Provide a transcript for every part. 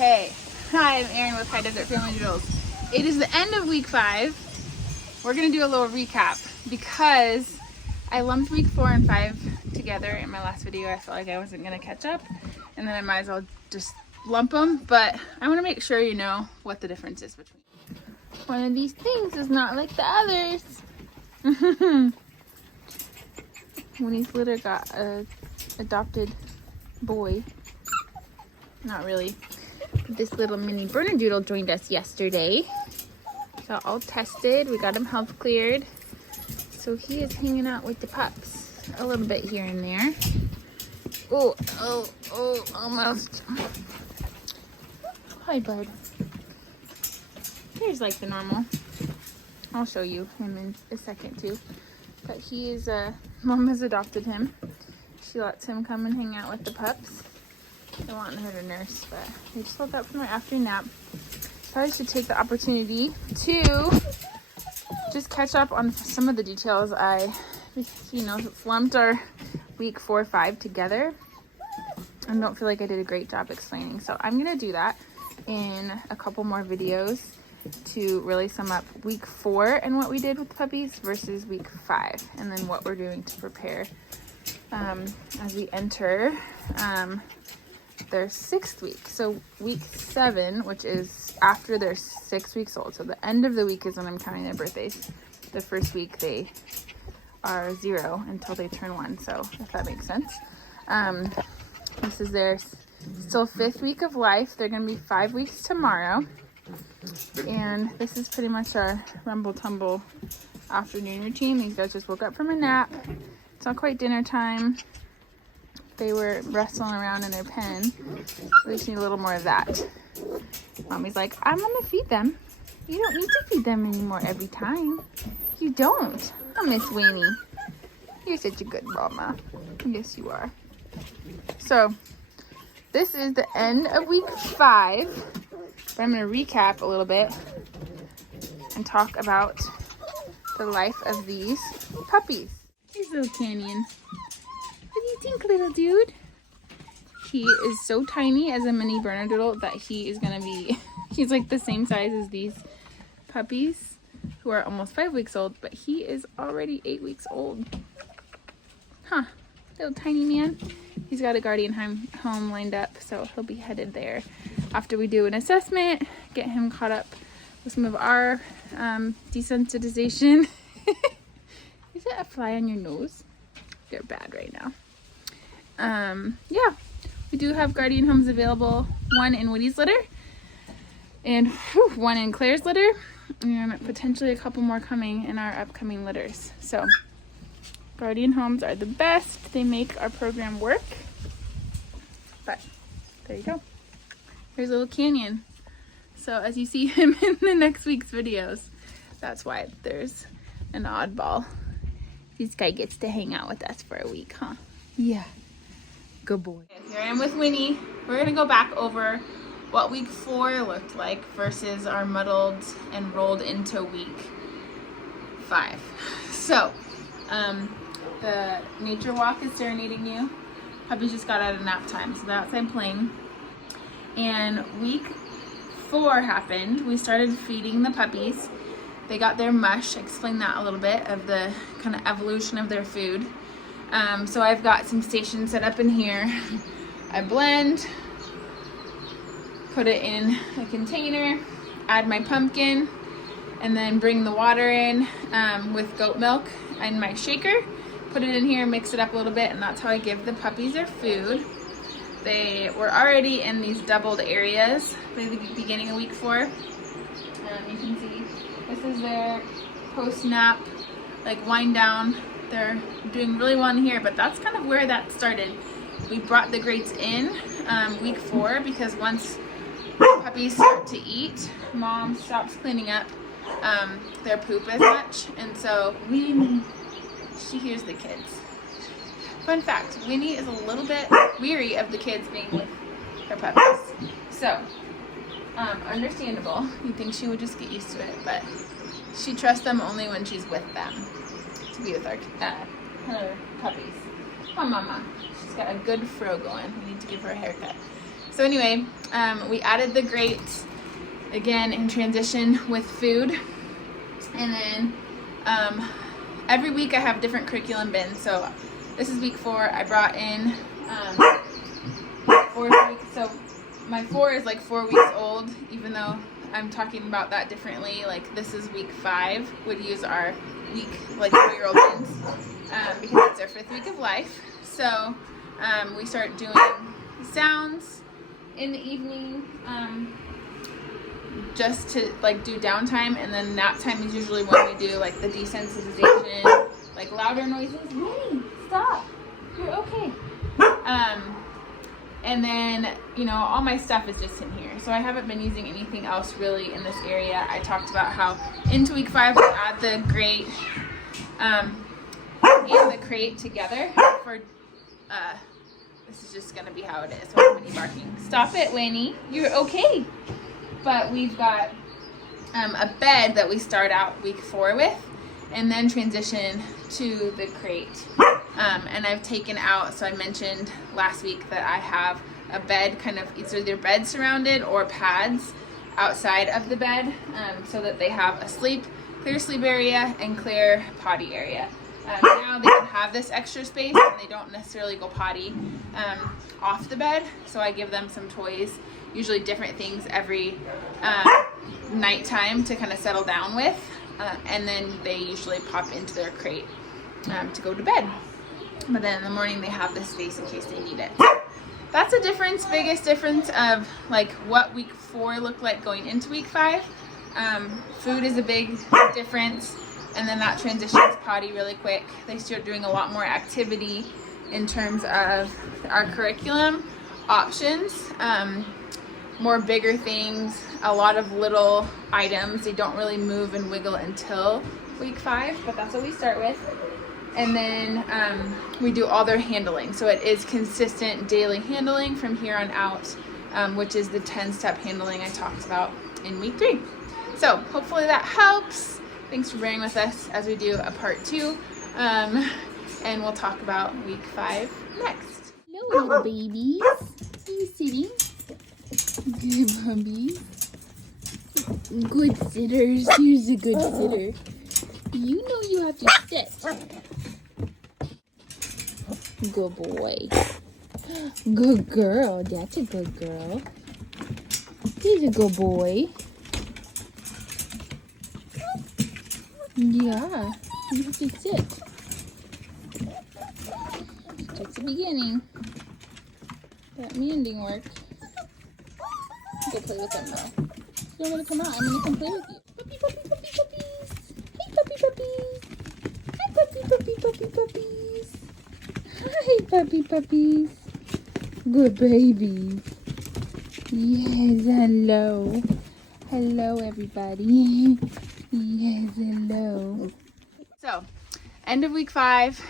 Okay, hi, I'm Erin with High Desert Family Doodles. It is the end of week 5. We're gonna do a little recap because I lumped week 4 and 5 together in my last video. I felt like I wasn't gonna catch up, and then I might as well just lump them, but I want to make sure you know what the difference is between. One of these things is not like the others. Winnie's litter got a adopted boy. Not really. This little mini bernedoodle joined us yesterday. Got all tested. We got him health cleared. So he is hanging out with the pups a little bit here and there. Oh, almost. Hi, bud. Here's like the normal. I'll show you him in a second too. But he is, Mom has adopted him. She lets him come and hang out with the pups. I want her to nurse, but we just woke up from our afternoon nap. Probably should take the opportunity to just catch up on some of the details. I, lumped our week 4-5 together and don't feel like I did a great job explaining. So I'm gonna do that in a couple more videos to really sum up week 4 and what we did with puppies versus week 5, and then what we're doing to prepare as we enter their 6th week. So week 7, which is after they're 6 weeks old. So the end of the week is when I'm counting their birthdays. The first week they are 0 until they turn 1. So if that makes sense. This is their still 5th week of life. They're going to be 5 weeks tomorrow. And this is pretty much our rumble tumble afternoon routine. These guys just woke up from a nap. It's not quite dinner time. They were wrestling around in their pen. We just need a little more of that. Mommy's like, I'm gonna feed them. You don't need to feed them anymore every time. You don't. Oh, Miss Winnie. You're such a good mama. Yes, you are. So, this is the end of week 5. But I'm gonna recap a little bit and talk about the life of these puppies. Here's little Canyon. What do you think, little dude? He is so tiny as a mini bernedoodle that he is gonna be, he's like the same size as these puppies who are almost 5 weeks old, but he is already 8 weeks old. Huh, little tiny man. He's got a guardian home lined up, so he'll be headed there after we do an assessment, get him caught up with some of our desensitization. Is it a fly on your nose? They're bad right now. Yeah, we do have guardian homes available. One in Winnie's litter and one in Claire's litter, and potentially a couple more coming in our upcoming litters. So guardian homes are the best. They make our program work. But there you go. Here's a little Canyon. So as you see him in the next week's videos, that's why there's an oddball. This guy gets to hang out with us for a week, huh? Yeah. Good boy. Here I am with Winnie. We're gonna go back over what week 4 looked like versus our muddled and rolled into week 5. So, the nature walk is serenading you. Puppies just got out of nap time, so they're outside playing. And week 4 happened. We started feeding the puppies. They got their mush. I explained that a little bit of the kind of evolution of their food. So I've got some stations set up in here. I blend, put it in a container, add my pumpkin, and then bring the water in with goat milk in my shaker. Put it in here, mix it up a little bit, and that's how I give the puppies their food. They were already in these doubled areas by the beginning of week 4. You can see this is their post-nap, like wind down. They're doing really well in here, but that's kind of where that started. We brought the grates in week 4 because once puppies start to eat, Mom stops cleaning up their poop as much, and so Winnie, she hears the kids. Fun fact, Winnie is a little bit weary of the kids being with her puppies. So, understandable. You'd think she would just get used to it, but she trusts them only when she's with them to be with her puppies. Oh, Mama. She's got a good fro going. We need to give her a haircut. So So anyway, we added the grates again in transition with food. And then every week I have different curriculum bins. So this is week 4. I brought in 4 weeks. So my 4 is like 4 weeks old, even though I'm talking about that differently. Like this is week 5, would use our week, like 4-year-old bins, because it's their 5th week of life. So we start doing sounds in the evening, just to like do downtime, and then nap time is usually when we do like the desensitization, like louder noises. Winnie, stop, you're okay. And then, you know, all my stuff is just in here. So I haven't been using anything else really in this area. I talked about how into week 5 we add the grate and the crate together for, this is just gonna be how it is. Winnie barking. Stop it, Winnie, you're okay. But we've got a bed that we start out week 4 with, and then transition to the crate. And I've taken out, so I mentioned last week that I have a bed, kind of either bed surrounded or pads outside of the bed, so that they have a clear sleep area and clear potty area. Now they can have this extra space and they don't necessarily go potty off the bed, so I give them some toys, usually different things every nighttime to kind of settle down with, and then they usually pop into their crate to go to bed. But then in the morning they have this space in case they need it. That's a difference, biggest difference of like what week 4 looked like going into week 5. Food is a big difference, and then that transitions potty really quick. They start doing a lot more activity in terms of our curriculum options, more bigger things, a lot of little items. They don't really move and wiggle until week 5, but that's what we start with. And then we do all their handling. So it is consistent daily handling from here on out, which is the 10-step handling I talked about in week 3. So hopefully that helps. Thanks for bearing with us as we do a part 2. And we'll talk about week 5 next. Hello, little babies. Are you sitting? Good puppies. Good sitters. Here's a good sitter. You know you have to sit. Good boy. Good girl. That's a good girl. He's a good boy. Yeah, you have to sit. Just the beginning. That manding work. Go play with them now. You don't want to come out. I'm going to come play with you. Puppy, puppy, puppy, puppies. Hey, puppy, puppies. Hi, puppy, puppy, puppy, puppies. Hi, puppy, puppies. Good babies. Yes, hello. Hello, everybody. Yes, hello. So, end of week 5.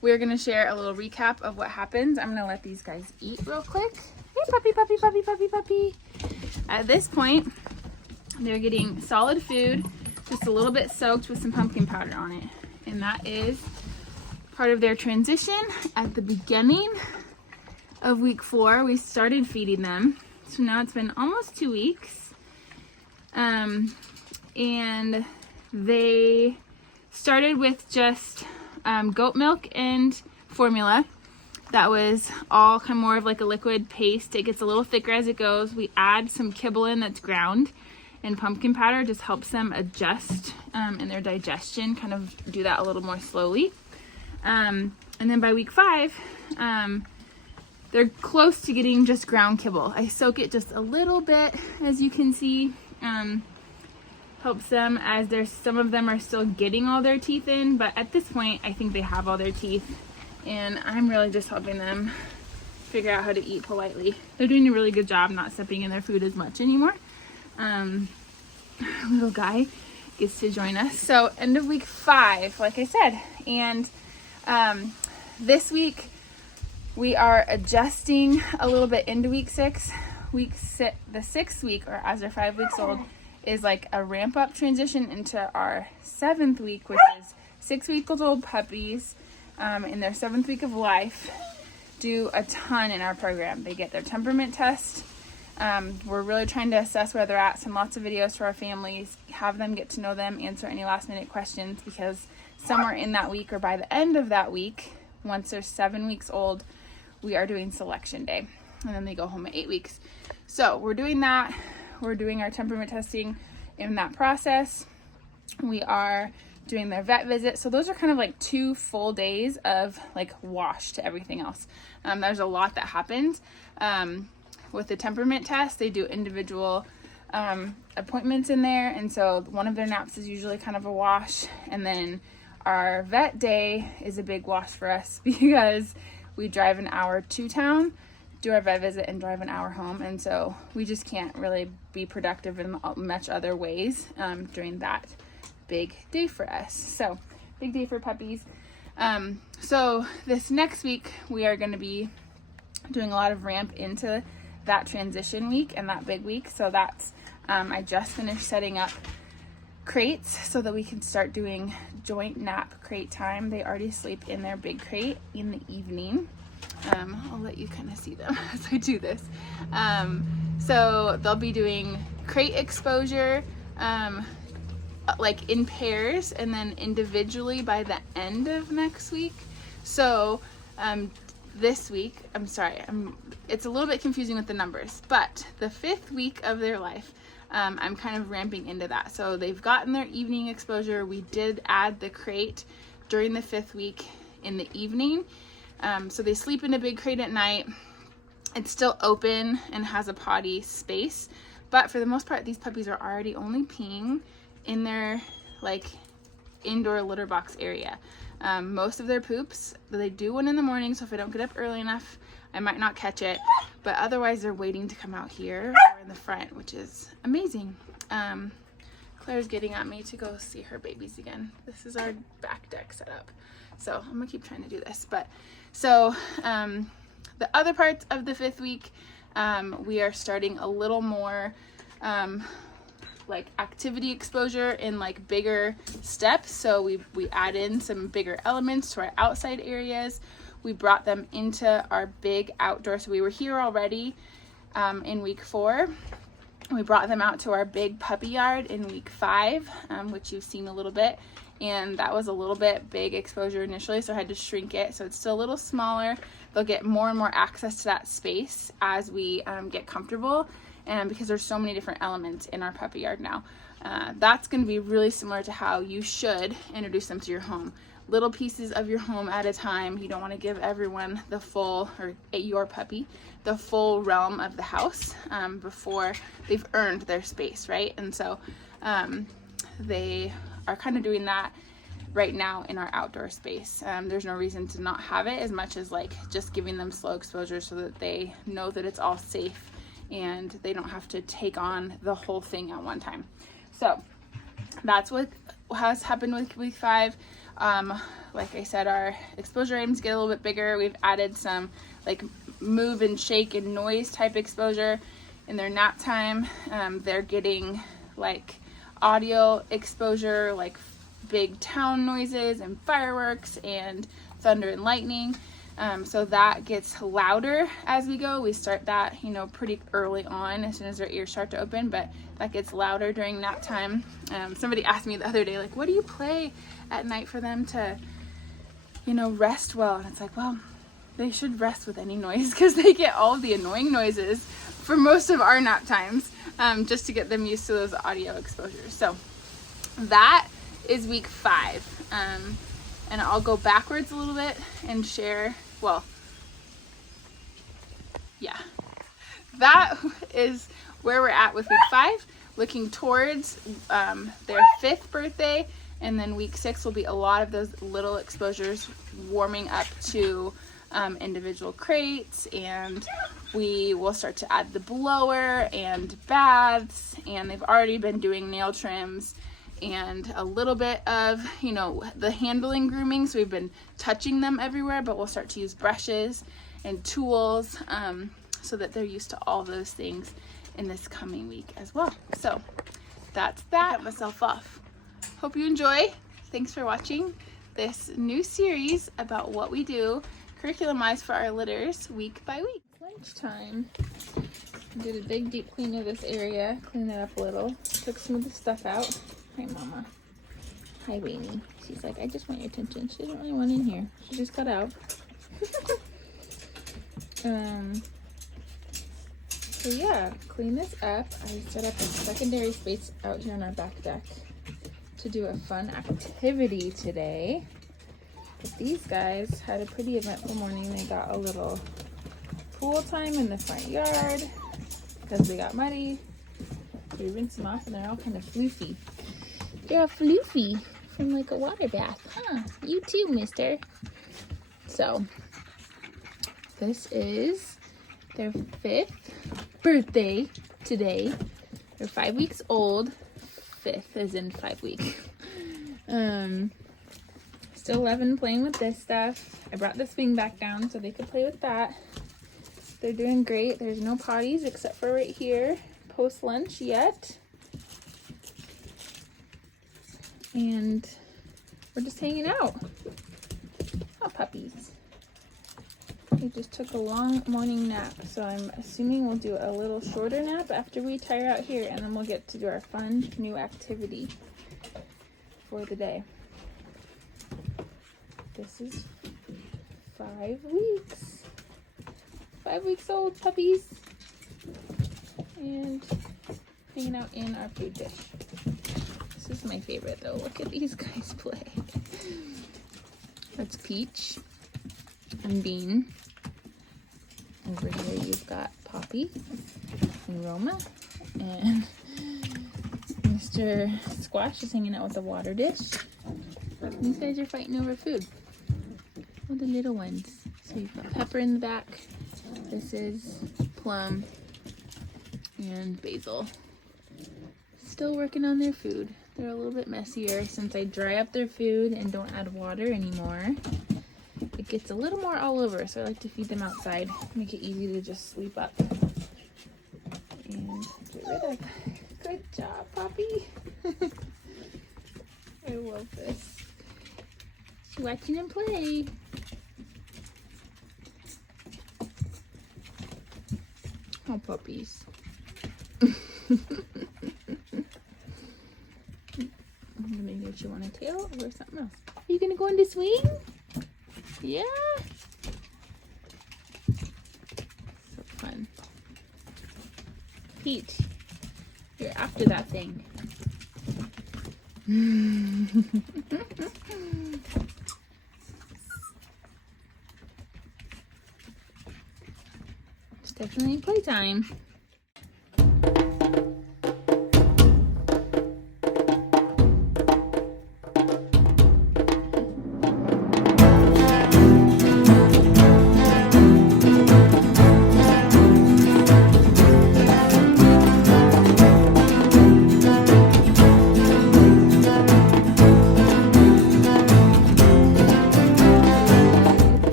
We're going to share a little recap of what happens. I'm going to let these guys eat real quick. Hey, puppy, puppy, puppy, puppy, puppy. At this point, they're getting solid food, just a little bit soaked with some pumpkin powder on it. And that is part of their transition. At the beginning of week 4, we started feeding them. So now it's been almost 2 weeks. And they started with just goat milk and formula. That was all kind of more of like a liquid paste. It gets a little thicker as it goes. We add some kibble in that's ground, and pumpkin powder just helps them adjust in their digestion, kind of do that a little more slowly. And then by week 5, they're close to getting just ground kibble. I soak it just a little bit, as you can see. Helps them, as some of them are still getting all their teeth in, but at this point I think they have all their teeth, and I'm really just helping them figure out how to eat politely. They're doing a really good job not stepping in their food as much anymore. Little guy gets to join us. So end of week 5, like I said, and this week we are adjusting a little bit into week 6. The 6th week, or as they're 5 weeks old, is like a ramp up transition into our 7th week, which is 6 weeks old puppies in their 7th week of life, do a ton in our program. They get their temperament test. We're really trying to assess where they're at, send lots of videos to our families, have them get to know them, answer any last minute questions, because somewhere in that week or by the end of that week, once they're 7 weeks old, we are doing selection day, and then they go home at 8 weeks. So we're doing that. We're doing our temperament testing in that process. We are doing their vet visit. So those are kind of like 2 full days of like wash to everything else. There's a lot that happens. With the temperament test, they do individual appointments in there. And so one of their naps is usually kind of a wash. And then our vet day is a big wash for us because we drive an hour to town, do our vet visit, and drive an hour home. And so we just can't really be productive in much other ways during that big day for us. So big day for puppies. So this next week we are going to be doing a lot of ramp into that transition week and that big week. So that's I just finished setting up crates so that we can start doing joint nap crate time. They already sleep in their big crate in the evening. I'll let you kind of see them as I do this. So they'll be doing crate exposure like in pairs and then individually by the end of next week. So this week, it's a little bit confusing with the numbers, but the 5th week of their life, I'm kind of ramping into that. So they've gotten their evening exposure. We did add the crate during the 5th week in the evening. So they sleep in a big crate at night. It's still open and has a potty space, but for the most part, these puppies are already only peeing in their like indoor litter box area. Most of their poops, they do one in the morning, so if I don't get up early enough, I might not catch it, but otherwise they're waiting to come out here or in the front, which is amazing. Claire's getting at me to go see her babies again. This is our back deck setup, so I'm gonna keep trying to do this. But so the other parts of the 5th week, we are starting a little more like activity exposure in like bigger steps. So we add in some bigger elements to our outside areas. We brought them into our big outdoor. So we were here already in week 4. We brought them out to our big puppy yard in week 5, which you've seen a little bit. And that was a little bit big exposure initially, so I had to shrink it. So it's still a little smaller. They'll get more and more access to that space as we get comfortable. And because there's so many different elements in our puppy yard now, that's going to be really similar to how you should introduce them to your home. Little pieces of your home at a time. You don't want to give everyone the full, or your puppy, the full realm of the house before they've earned their space, right? And so they are kind of doing that right now in our outdoor space. There's no reason to not have it, as much as like just giving them slow exposure so that they know that it's all safe and they don't have to take on the whole thing at one time. So that's what has happened with week 5. Like I said, our exposure items get a little bit bigger. We've added some like move and shake and noise type exposure in their nap time. They're getting like audio exposure, like big town noises and fireworks and thunder and lightning. So that gets louder as we go. We start that, pretty early on, as soon as their ears start to open, but that gets louder during nap time. Somebody asked me the other day, like, what do you play at night for them to, rest well? And it's like, well, they should rest with any noise because they get all of the annoying noises for most of our nap times, just to get them used to those audio exposures. So that is week 5. And I'll go backwards a little bit and share, that is where we're at with week 5, looking towards their 5th birthday, and then week 6 will be a lot of those little exposures warming up to individual crates, and we will start to add the blower and baths, and they've already been doing nail trims and a little bit of, the handling grooming. So we've been touching them everywhere, but we'll start to use brushes and tools so that they're used to all those things in this coming week as well. So that's that. I got myself off. Hope you enjoy. Thanks for watching this new series about what we do curriculum-wise for our litters week by week. Lunchtime. Did a big deep clean of this area, cleaned it up a little, took some of the stuff out. Hi, Mama. Hi, Winnie. She's like, I just want your attention. She doesn't really want in here. She just got out. So yeah, clean this up. I set up a secondary space out here on our back deck to do a fun activity today. But these guys had a pretty eventful morning. They got a little pool time in the front yard because they got muddy. We rinsed them off and they're all kind of floofy. They're all floofy from like a water bath, huh? You too, mister. So this is their 5th birthday today. They're 5 weeks old. 5th as in 5 weeks. Still loving playing with this stuff. I brought the swing back down so they could play with that. They're doing great. There's no potties except for right here post lunch yet. And we're just hanging out. Oh, puppies. They just took a long morning nap, so I'm assuming we'll do a little shorter nap after we tire out here, and then we'll get to do our fun new activity for the day. This is 5 weeks. 5 weeks old puppies. And hanging out in our food dish. This is my favorite though. Look at these guys play. That's Peach and Bean. Over here you've got Poppy and Roma, and Mr. Squash is hanging out with the water dish. These guys are fighting over food. Oh, the little ones. So you've got Pepper in the back. This is Plum and Basil. Still working on their food. They're a little bit messier since I dry up their food and don't add water anymore. It gets a little more all over, so I like to feed them outside. Make it easy to just sweep up. And get rid of. Good job, Poppy. I love this. She's watching him play. Oh, puppies. Maybe you want a tail or something else. Are you gonna go on the swing? Yeah. So fun. Peach, you're after that thing. It's definitely playtime.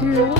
Girl.